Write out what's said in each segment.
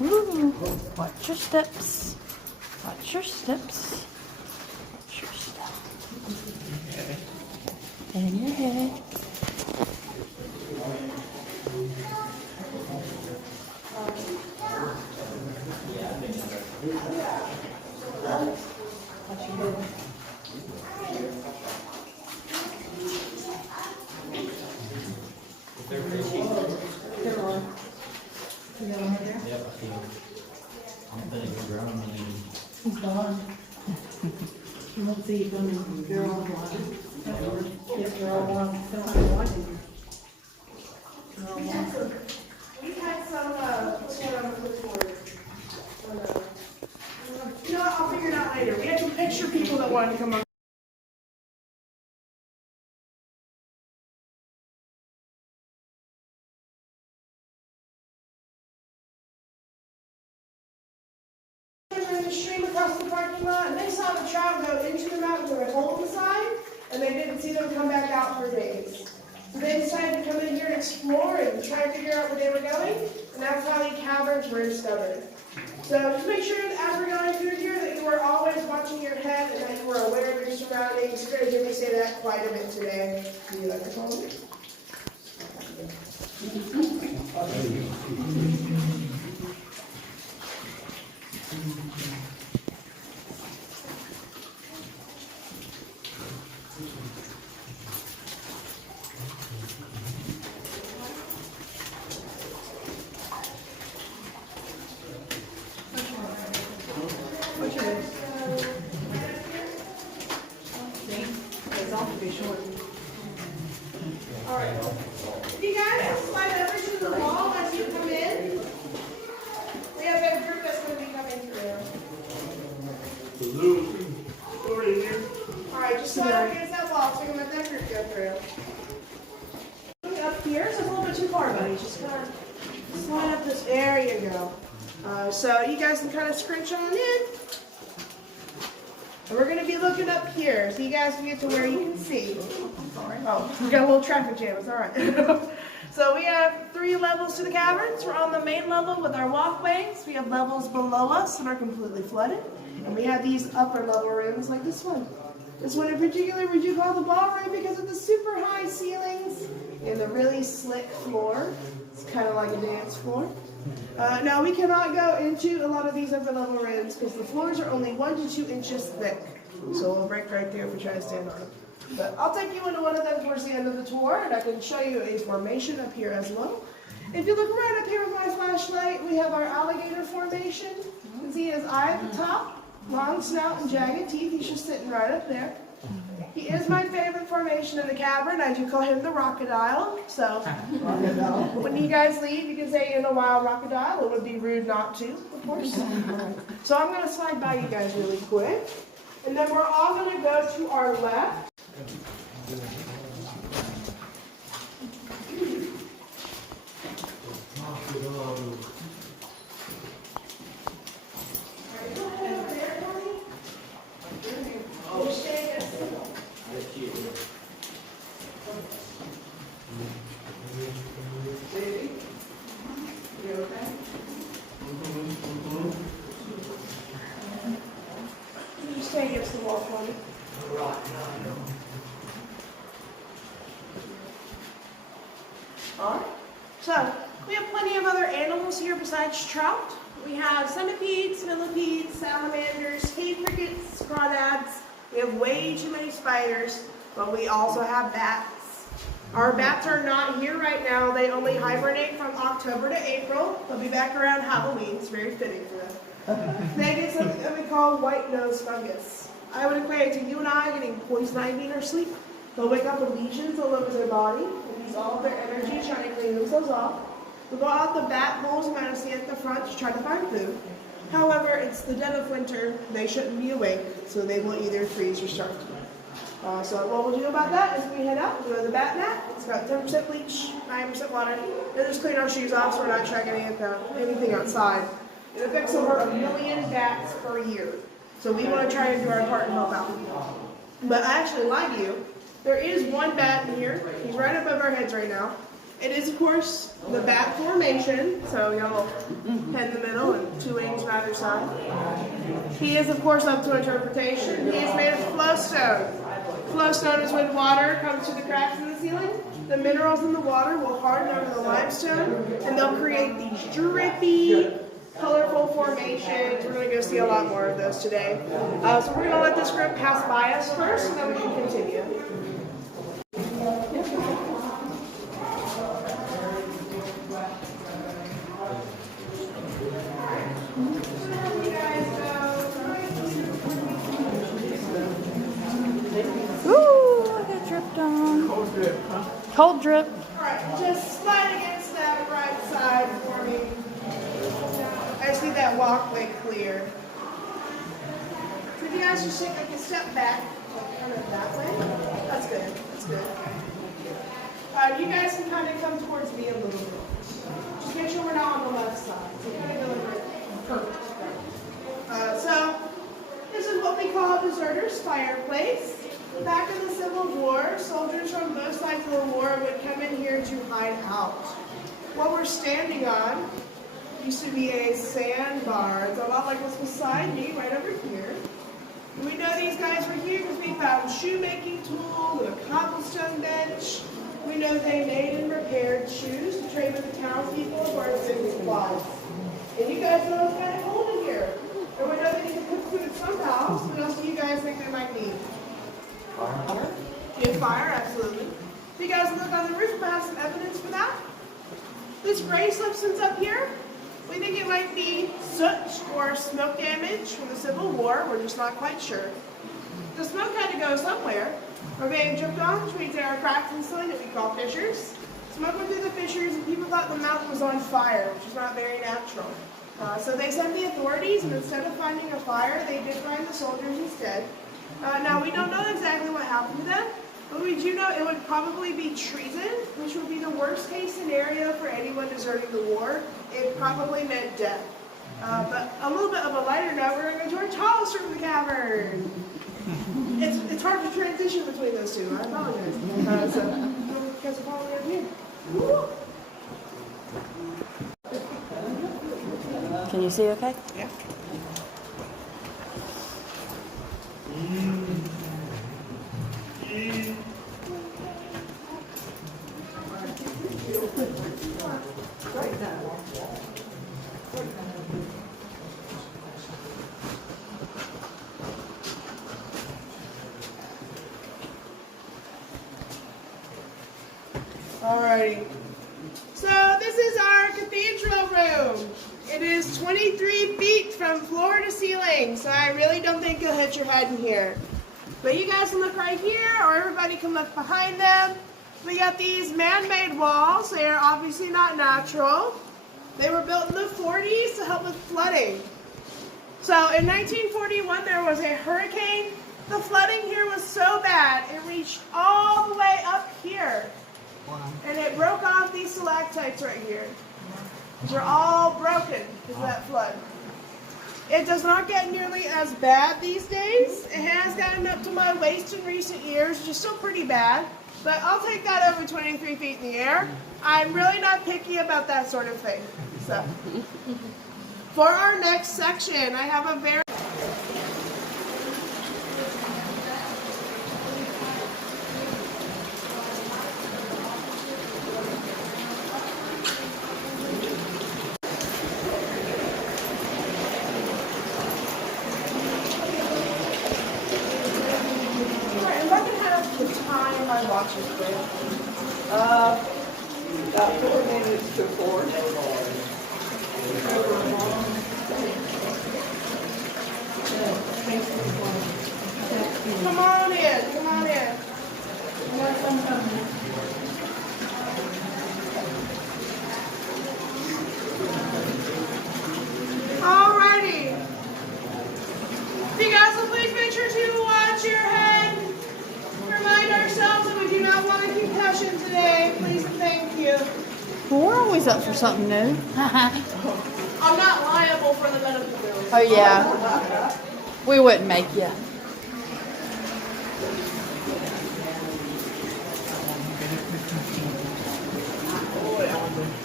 Ooh, watch your steps. Watch your steps. Watch your steps. And your head. He's gone. Let's see, they're all gone. Yep, they're all gone. Don't have one in here. They're all gone. We had some, what's going on with the board? You know what, I'll figure it out later. We had some picture people that wanted to come up. The stream across the parking lot, and they saw the trout go into the mountain through a hole in the side, and they didn't see them come back out for days. So they decided to come in here and explore and try to figure out where they were going, and that's how the caverns were discovered. So just make sure that as we're going through here that you are always watching your head and that you are aware of your surroundings. You're going to hear me say that quite a bit today. Do you like to call me? What's your name? It's all to be short. All right. If you guys will slide over to the wall as you come in, we have a group that's going to be coming through. All right, just slide up against that wall so we can let that group go through. Up here, so it's a little bit too far, buddy. Just kind of slide up this. There you go. So you guys can kind of scrunch on in. And we're going to be looking up here so you guys can get to where you can see. Oh, we got a little traffic jam. It's all right. So we have 3 levels to the caverns. We're on the main level with our walkways. We have levels below us that are completely flooded. And we have these upper level rooms like this one. This one in particular we do call the ballroom because of the super high ceilings and the really slick floor. It's kind of like a dance floor. Now we cannot go into a lot of these upper level rooms because the floors are only 1 to 2 inches thick. So we'll break right there if we try to stand on it. But I'll take you into one of them towards the end of the tour and I can show you a formation up here as well. If you look right up here with my flashlight, we have our alligator formation. You can see his eye at the top, long snout and jagged teeth. He's just sitting right up there. He is my favorite formation in the cavern. I do call him the crocodile. So when you guys leave, you can say in a wild crocodile. It would be rude not to, of course. So I'm going to slide by you guys really quick. And then we're all going to go to our left. Stay against the wall for me. Alright, so we have plenty of other animals here besides trout. We have centipedes, millipedes, salamanders, cave crickets, crawdads. We have way too many spiders, but we also have bats. Our bats are not here right now. They only hibernate from October to April. They'll be back around Halloween. It's very fitting for them. They get something that we call white nose fungus. I would equate it to you and I getting poison ivy in our sleep. They'll wake up with lesions all over their body and use all of their energy trying to clean themselves off. They'll go out the bat holes and kind of see at the front to try to find food. However, it's the dead of winter. They shouldn't be awake, so they will either freeze or starve to death. So what we'll do about that is we head out, we'll go to the bat mat. It's got 10% bleach, 9% water. Then just clean our shoes off so we're not tracking anything outside. It affects over 1 million bats per year. So we want to try and do our part and help out. But I actually lied to you. There is one bat in here. He's right above our heads right now. It is, of course, the bat formation, so y'all head in the middle and 2 wings on either side. He is, of course, up to interpretation. He is made of flowstone. Flowstone is when water comes through the cracks in the ceiling. The minerals in the water will harden under the limestone, and they'll create these drippy, colorful formations. We're going to go see a lot more of those today. So we're going to let this group pass by us first, and then we can continue. Ooh, I got dripped on. Cold drip, huh? Cold drip. Alright, just slide against that right side for me. I just need that walkway clear. So if you guys just take like a step back, kind of that way. That's good, that's good. You guys can kind of come towards me a little bit. Just make sure we're not on the left side. So kind of go like perfect. So this is what we call a deserter's fireplace. Back in the Civil War, soldiers from both sides of the war would come in here to hide out. What we're standing on used to be a sandbar. It's a lot like what's beside me, right over here. We know these guys were here because we found shoemaking tools and a cobblestone bench. We know they made and repaired shoes to trade with the townspeople for city supplies. And you guys know it's kind of cold in here. And we know they need to cook food somehow. So what else do you guys think they might need? Fire? Yeah, fire, absolutely. If you guys look on the roof, we have some evidence for that. This gray substance up here, we think it might be soot or smoke damage from the Civil War. We're just not quite sure. The smoke had to go somewhere. Or being dripped on, which means there are cracks in the ceiling that we call fissures. Smoke went through the fissures and people thought the mountain was on fire, which is not very natural. So they sent the authorities, and instead of finding a fire, they did find the soldiers instead. Now, we don't know exactly what happened to them, but we do know it would probably be treason, which would be the worst case scenario for anyone deserting the war. It probably meant death. But a little bit of a lighter note, we're going to go to our tallest room in the cavern. It's hard to transition between those two. I apologize. So, you guys are following up here. Woo! Can you see okay? Yeah. Alrighty. So this is our cathedral room. It is 23 feet from floor to ceiling, so I really don't think you'll hit your head in here. But you guys can look right here, or everybody can look behind them. We got these man-made walls. They are obviously not natural. They were built in the 40s to help with flooding. So in 1941, there was a hurricane. The flooding here was so bad, it reached all the way up here. And it broke off these stalactites right here. These are all broken because of that flood. It does not get nearly as bad these days. It has gotten up to my waist in recent years, which is still pretty bad. But I'll take that over 23 feet in the air. I'm really not picky about that sort of thing. So, for our next section, I have a very... My watch is great. About 4 minutes to 4. Come on in, come on in. Alrighty. You guys will please make sure to watch your head. Remind ourselves that we do not want a concussion today. Please and thank you. Well, we're always up for something new. I'm not liable for the medical bills. Oh, yeah. We wouldn't make you.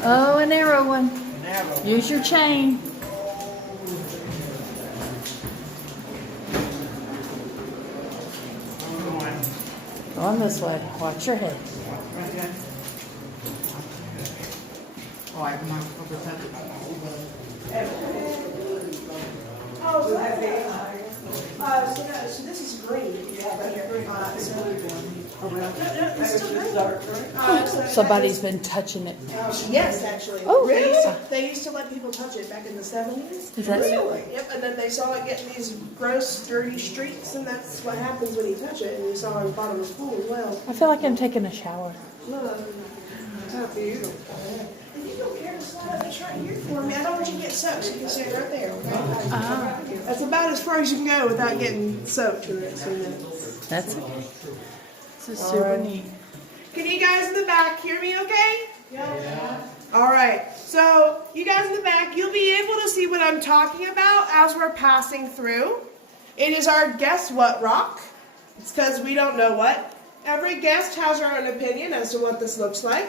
Oh, a narrow one. Use your chain. Going this way. Watch your head. So this is green. Somebody's been touching it. Yes, actually. Oh, They really? they used to let people touch it back in the 70s. Is that so? Yep, and then they saw it getting these gross, dirty streaks, and that's what happens when you touch it. And you saw it in the bottom of the pool as well. I feel like I'm taking a shower. How beautiful. And you don't care to slide up this right here for me. I don't want you to get soaked, so you can sit right there, okay? Ah, That's about as far as you can go without getting soaked for the next few minutes. that's okay. This is super neat. Can you guys in the back hear me okay? Yeah. All right. So you guys in the back, you'll be able to see what I'm talking about as we're passing through. It is our Guess What rock. It's because we don't know what. Every guest has their own opinion as to what this looks like.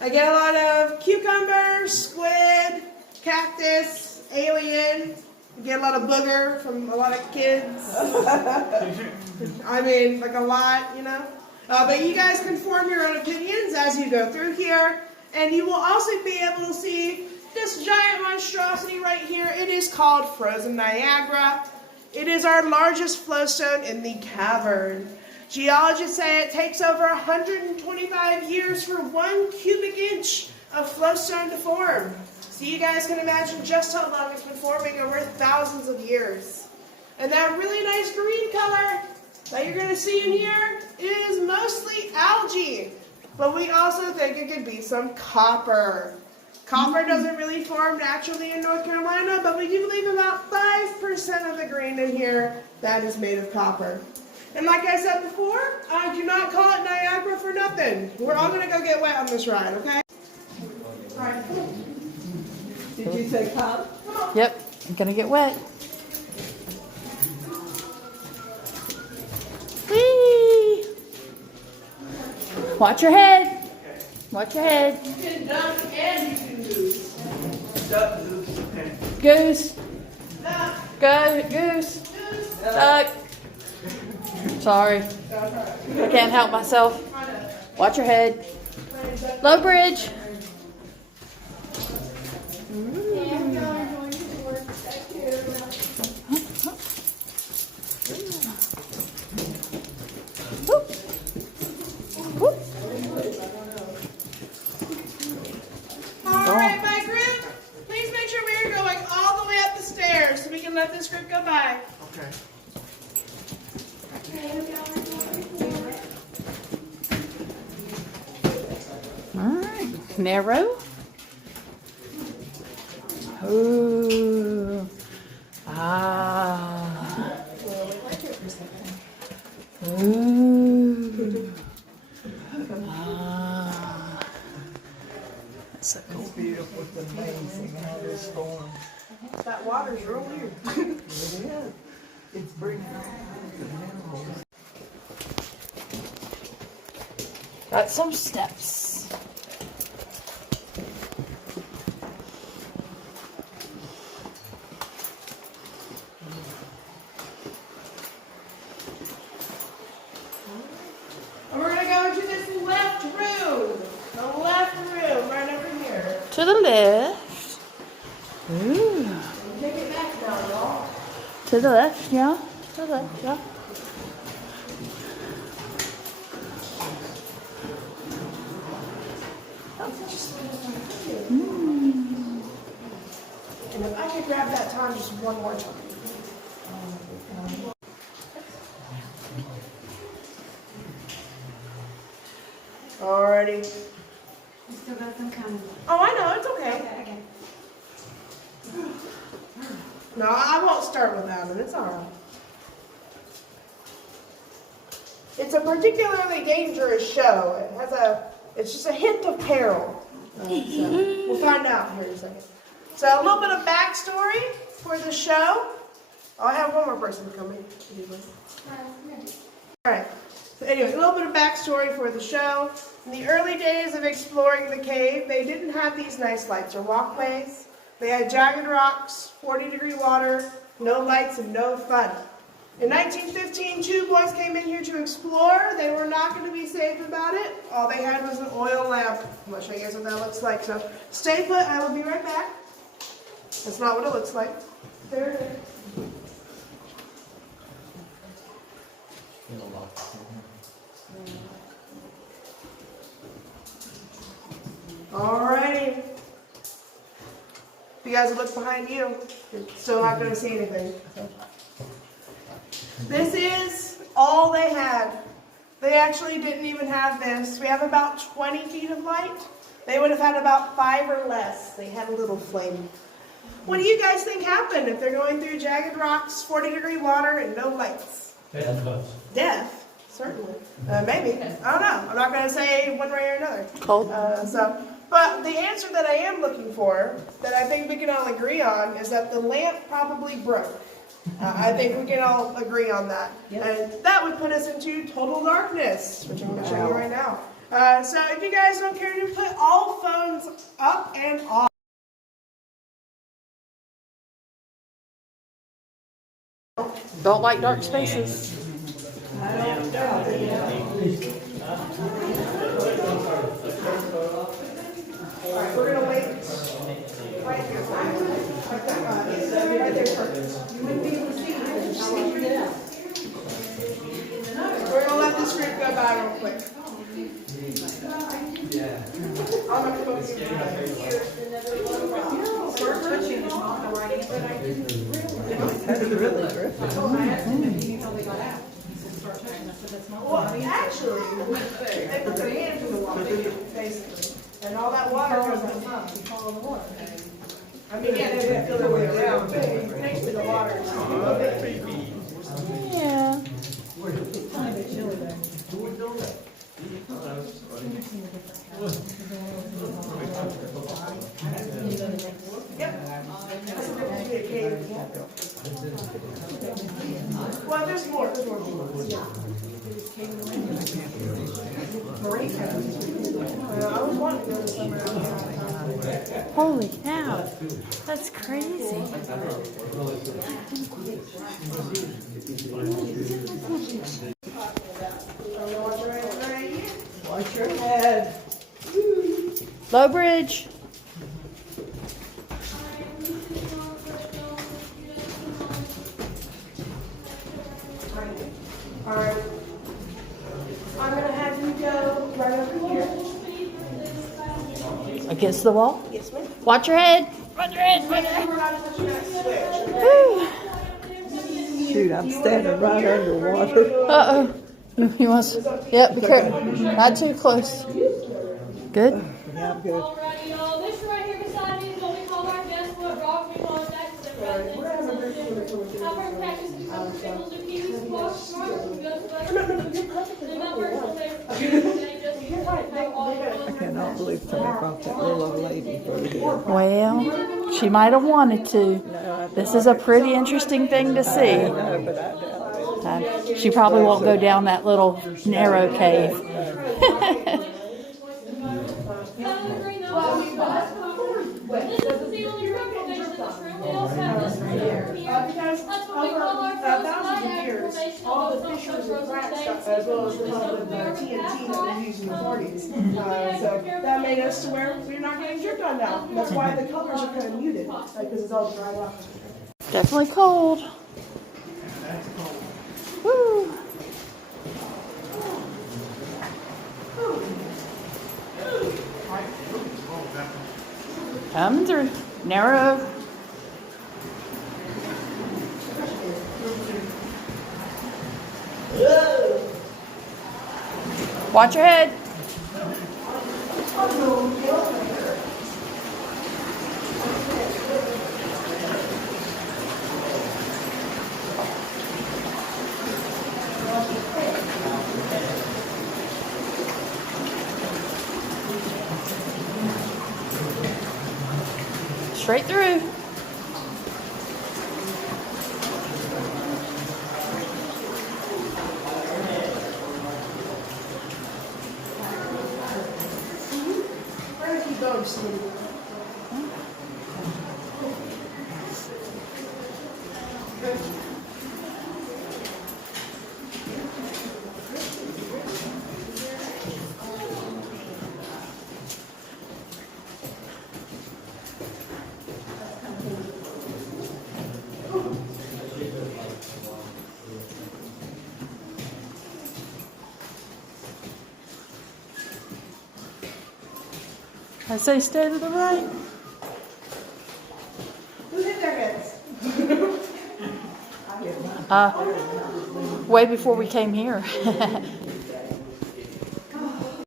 I get a lot of cucumber, squid, cactus, alien. I get a lot of booger from a lot of kids. I mean, like a lot, you know. But you guys can form your own opinions as you go through here. And you will also be able to see this giant monstrosity right here. It is called Frozen Niagara. It is our largest flowstone in the cavern. Geologists say it takes over 125 years for 1 cubic inch of flowstone to form. So you guys can imagine just how long it's been forming over thousands of years. And that really nice green color that you're going to see in here is mostly algae. But we also think it could be some copper. Copper doesn't really form naturally in North Carolina, but we do leave about 5% of the green in here that is made of copper. And like I said before, I do not call it Niagara for nothing. We're all going to go get wet on this ride, okay? All right, come on. Did you say come? Yep, I'm gonna get wet. Whee! Watch your head. Watch your head. You can duck and you can goose. Goose. Duck, Go. Goose. goose, Duck. Sorry. I can't help myself. Watch your head. Low bridge. Alright, my group, please make sure we are going all the way up the stairs so we can let this group go by. Okay. Alright. Narrow. Ooh. Ah. Ooh. Ah. That's so cool. It's beautiful. It's amazing how this forms. That water's real weird. It is. It's bringing out the minerals. Got some steps. And we're going to go into this left room. The left room, right over here. To the left. Ooh. Take it back now, y'all. To the left, yeah. To the left, yeah. And if I could grab that time just one more time. Alrighty. You still got some coming. Oh, I know, it's okay. Okay. No, I won't start without it. It's alright. It's a particularly dangerous show. It's just a hint of peril. So we'll find out here in a second. So a little bit of backstory for the show. Oh, I have one more person coming. Alright. So anyway, a little bit of backstory for the show. In the early days of exploring the cave, they didn't have these nice lights or walkways. They had jagged rocks, 40-degree water, no lights, and no fun. In 1915, two boys came in here to explore. They were not going to be safe about it. All they had was an oil lamp. I'm going to show you guys what that looks like. So stay put. I will be right back. That's not what it looks like. There it is. Alrighty. If you guys look behind you, you're still not going to see anything. This is all they had. They actually didn't even have this. We have about 20 feet of light. They would have had about 5 or less. They had a little flame. What do you guys think happened if they're going through jagged rocks, 40-degree water, and no lights? Death, certainly. Maybe. I don't know. I'm not going to say one way or another. Cold. But the answer that I am looking for, that I think we can all agree on, is that the lamp probably broke. I think we can all agree on that. And that would put us into total darkness, which I'm going to show you right now. So if you guys don't care to put all phones up and off. Don't like dark spaces. Alright, we're going to wait right here. Right there first. We're going to let this group go by real quick. I'm going to focus on here. Well, actually, they put their hands in the water, basically. And all that water goes in the mouth. You follow the water. I mean, yeah, they didn't feel their way around, but next to the water. Yeah. Well, there's more. There's more. I was wanting to go to somewhere else. Holy cow. That's crazy. Watch your head. Low bridge. Alright. I'm going to have you go right over here. Against the wall. Yes, ma'am. Watch your head. Watch your head. Make sure we're not touching that switch. Whew. Shoot, I'm standing right underwater. Uh-oh. He wants. Yep, be careful. Not too close. Good. Yeah, I'm good. Alrighty, y'all. This right here beside me is what we call our best foot rock. We call it that because everybody thinks it's something. Our first practice is some pickles and kiwis, squash, tomatoes, and ghost butter. And my personal favorite today just I cannot believe somebody brought that little old lady through here. Well, she might have wanted to. This is a pretty interesting thing to see. No, but I doubt it. She probably won't go down that little narrow cave. This is the only formation in this room. We also have this right here. Because That's what we call our over first thousands of years, all the fissures and cracks, as well as the TNT that we used in the 40s. So that made us to where we're not getting dripped on now. That's why the colors are kind of muted, because it's all dried up. Definitely cold. Woo. Come through. Narrow. Watch your head. Straight through. I say stay to the right. Who hit their heads? Way before we came here.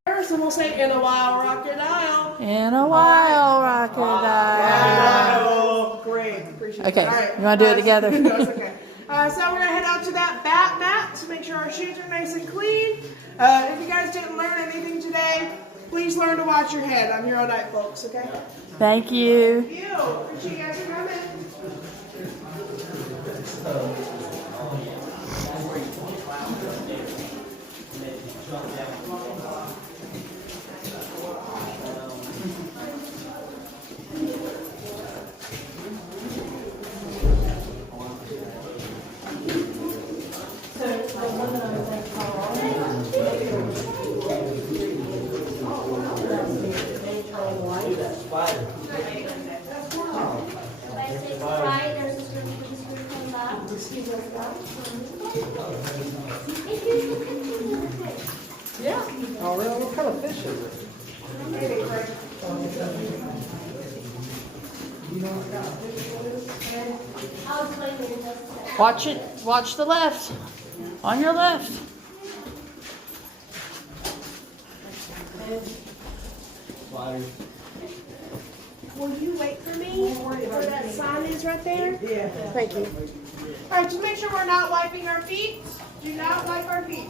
First, and we'll say, in a while, crocodile. In a while, crocodile. Great, appreciate it. Okay, All right. you want to do it together? No, it's okay. So we're gonna head out to that bat mat to make sure our shoes are nice and clean. If you guys didn't learn anything today, please learn to watch your head. I'm here all night, folks. Okay. Thank you. Thank you. Appreciate you guys for coming. Right, there's a screw coming back. Oh, really? What kind of fish is it? I'll explain later in just a second. Watch it. Watch the left. On your left. Will you wait for me? Where that sign is right there? Yeah. Thank you. All right, just make sure we're not wiping our feet. Do not wipe our feet.